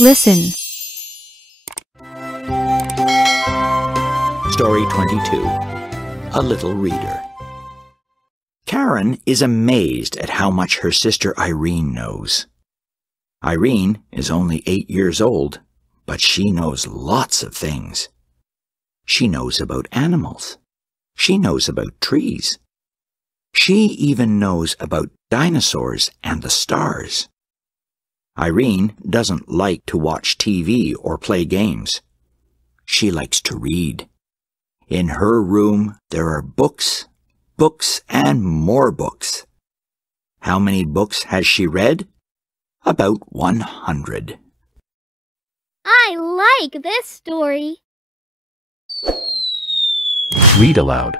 Listen. Story 22. A Little Reader. Karen is amazed at how much her sister Irene knows. Irene is only 8 years old, but she knows lots of things. She knows about animals. She knows about trees. She even knows about dinosaurs and the stars. Irene doesn't like to watch TV or play games. She likes to read. In her room, there are books, books, and more books. How many books has she read? About 100. I like this story. Read aloud.